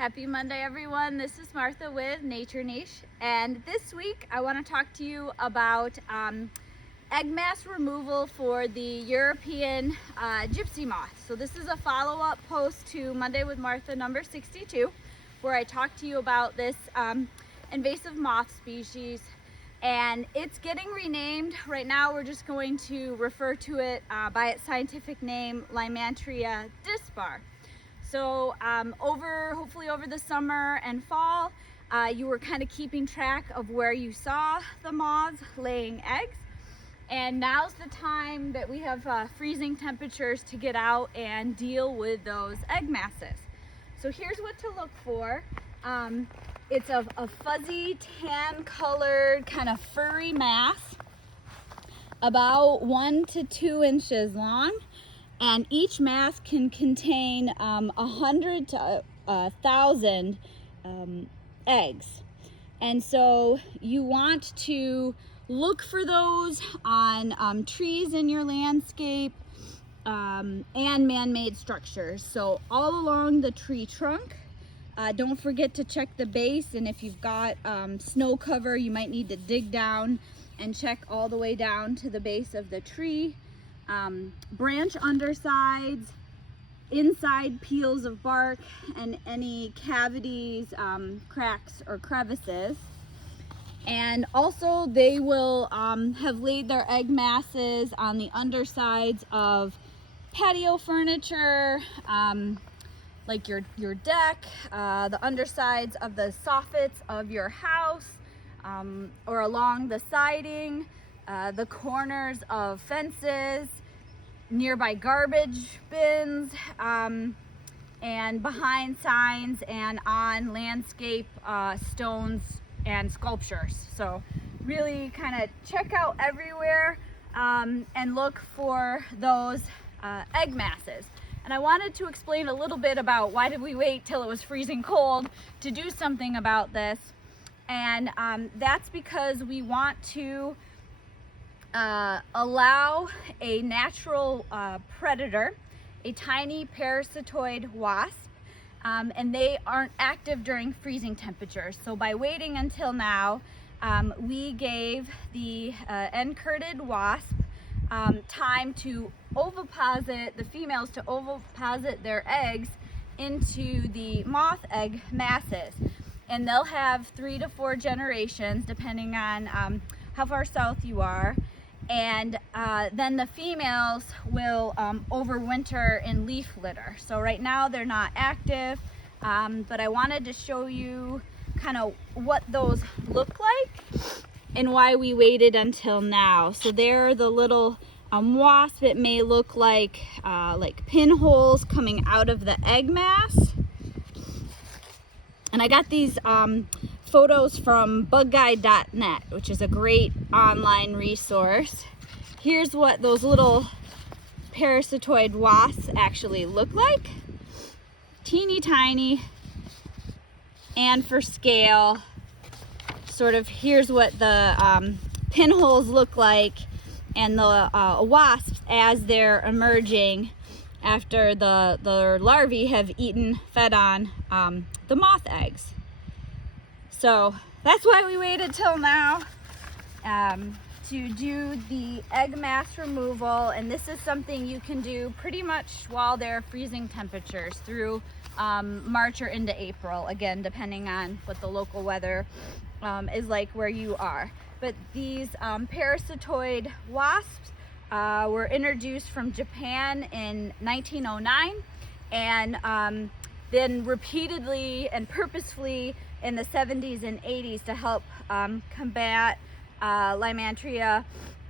Happy Monday, everyone. This is Martha with Nature Niche, and this week I want to talk to you about egg mass removal for the European gypsy moth. So this is a follow-up post to Monday with Martha number 62, where I talked to you about this invasive moth species, and it's getting renamed. Right now we're just going to refer to it by its scientific name, Lymantria dispar. So hopefully over the summer and fall, you were kind of keeping track of where you saw the moths laying eggs. And now's the time that we have freezing temperatures to get out and deal with those egg masses. So here's what to look for. It's a fuzzy tan colored kind of furry mass, about 1 to 2 inches long. And each mass can contain 100 to 1,000 eggs. And so you want to look for those on trees in your landscape and man-made structures. So all along the tree trunk. Don't forget to check the base, and if you've got snow cover, you might need to dig down and check all the way down to the base of the tree. Branch undersides, inside peels of bark, and any cavities, cracks, or crevices. And also they will have laid their egg masses on the undersides of patio furniture, like your deck, the undersides of the soffits of your house, or along the siding, the corners of fences, nearby garbage bins, and behind signs, and on landscape stones and sculptures. So really kind of check out everywhere and look for those egg masses. And I wanted to explain a little bit about why did we wait till it was freezing cold to do something about this. And that's because we want to allow a natural predator, a tiny parasitoid wasp, and they aren't active during freezing temperatures. So by waiting until now, we gave the end-curded wasp time to oviposit, the females to oviposit their eggs into the moth egg masses. And they'll have 3 to 4 generations depending on how far south you are. And then the females will overwinter in leaf litter. So right now they're not active, but I wanted to show you kind of what those look like and why we waited until now. So they're the little wasp. It may look like pinholes coming out of the egg mass. And I got these photos from bugguide.net, which is a great online resource. Here's what those little parasitoid wasps actually look like. Teeny tiny, and for scale, sort of here's what the pinholes look like, and the wasps as they're emerging after the larvae have fed on the moth eggs. So that's why we waited till now to do the egg mass removal, and this is something you can do pretty much while they're freezing temperatures through March or into April, again depending on what the local weather is like where you are. But these parasitoid wasps were introduced from Japan in 1909, and then repeatedly and purposefully in the 70s and 80s to help combat Lymantria.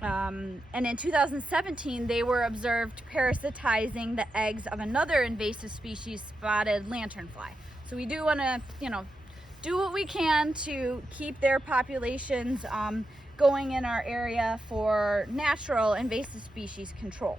And in 2017, they were observed parasitizing the eggs of another invasive species, spotted lanternfly. So we do want to, do what we can to keep their populations going in our area for natural invasive species control.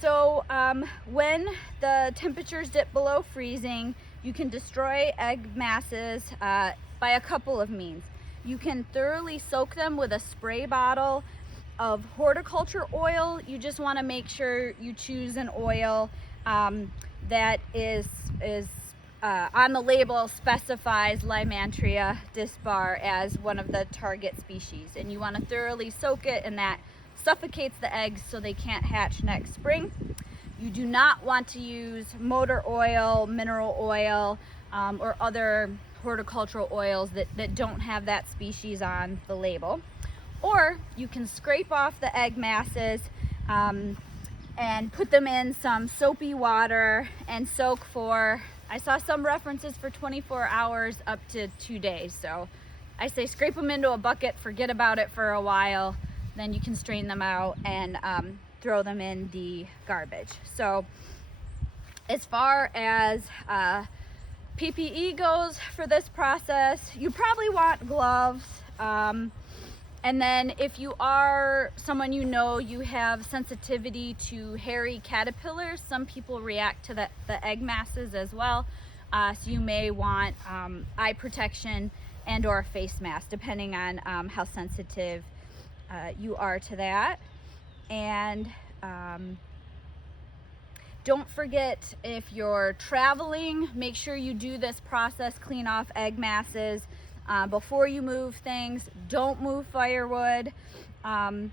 So when the temperatures dip below freezing, you can destroy egg masses by a couple of means. You can thoroughly soak them with a spray bottle of horticulture oil. You just want to make sure you choose an oil that is on the label specifies Lymantria dispar as one of the target species, and you want to thoroughly soak it, and that suffocates the eggs so they can't hatch next spring. You do not want to use motor oil, mineral oil, or other horticultural oils that don't have that species on the label. Or you can scrape off the egg masses and put them in some soapy water and soak for, I saw some references for 24 hours up to 2 days. So I say scrape them into a bucket, forget about it for a while, then you can strain them out and throw them in the garbage. So as far as PPE goes for this process, you probably want gloves. And then if you are someone you know you have sensitivity to hairy caterpillars, some people react to the egg masses as well. So you may want eye protection and or a face mask, depending on how sensitive you are to that. And don't forget, if you're traveling, make sure you do this process, clean off egg masses before you move things. Don't move firewood. And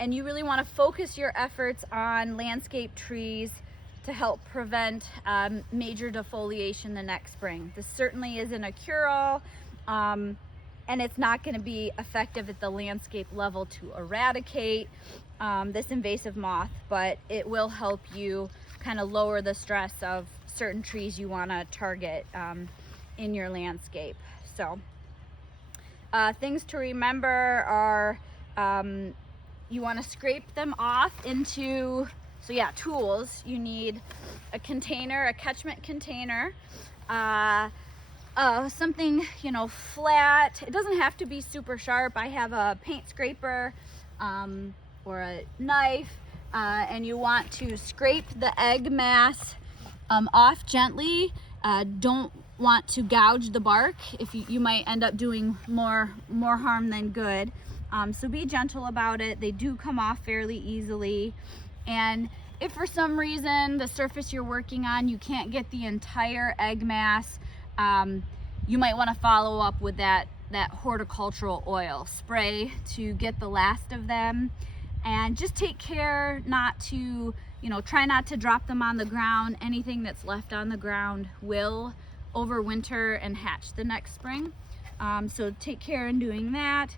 you really want to focus your efforts on landscape trees to help prevent major defoliation the next spring. This certainly isn't a cure-all, and it's not going to be effective at the landscape level to eradicate this invasive moth, but it will help you kind of lower the stress of certain trees you want to target in your landscape. So things to remember are you want to scrape them off into, so yeah, tools. You need a container, a catchment container, something, you know, flat. It doesn't have to be super sharp. I have a paint scraper or a knife, and you want to scrape the egg mass off gently. Don't want to gouge the bark. If you might end up doing more harm than good. So be gentle about it. They do come off fairly easily. And if for some reason the surface you're working on, you can't get the entire egg mass, you might want to follow up with that horticultural oil spray to get the last of them. And just take care not to, you know, try not to drop them on the ground. Anything that's left on the ground will overwinter and hatch the next spring. So take care in doing that.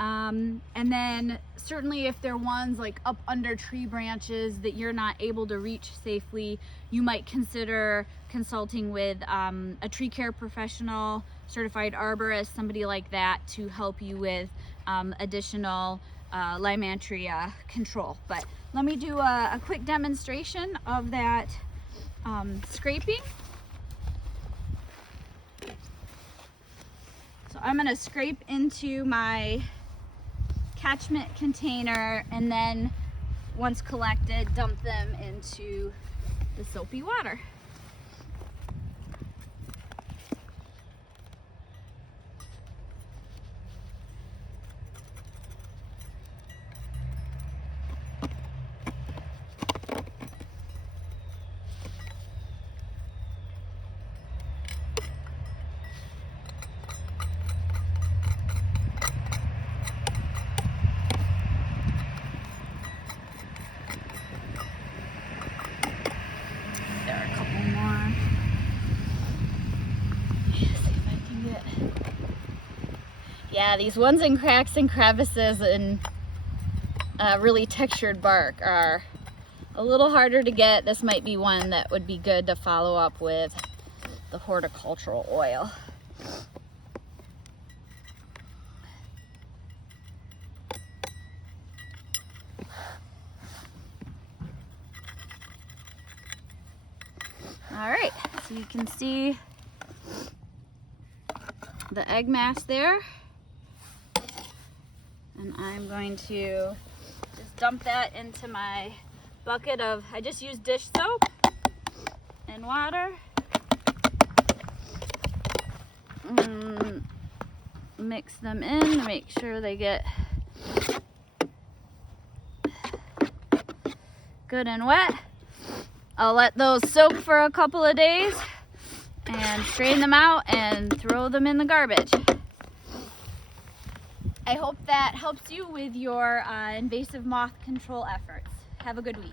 And then certainly if they're ones like up under tree branches that you're not able to reach safely, you might consider consulting with a tree care professional, certified arborist, somebody like that, to help you with additional Lymantria control. But let me do a quick demonstration of that scraping. So I'm going to scrape into my catchment container, and then once collected, dump them into the soapy water. Yeah, these ones in cracks and crevices and really textured bark are a little harder to get. This might be one that would be good to follow up with the horticultural oil. All right, so you can see the egg mass there. And I'm going to just dump that into my bucket of, I just use dish soap and water. Mix them in to make sure they get good and wet. I'll let those soak for a couple of days, and strain them out and throw them in the garbage. I hope that helps you with your invasive moth control efforts. Have a good week.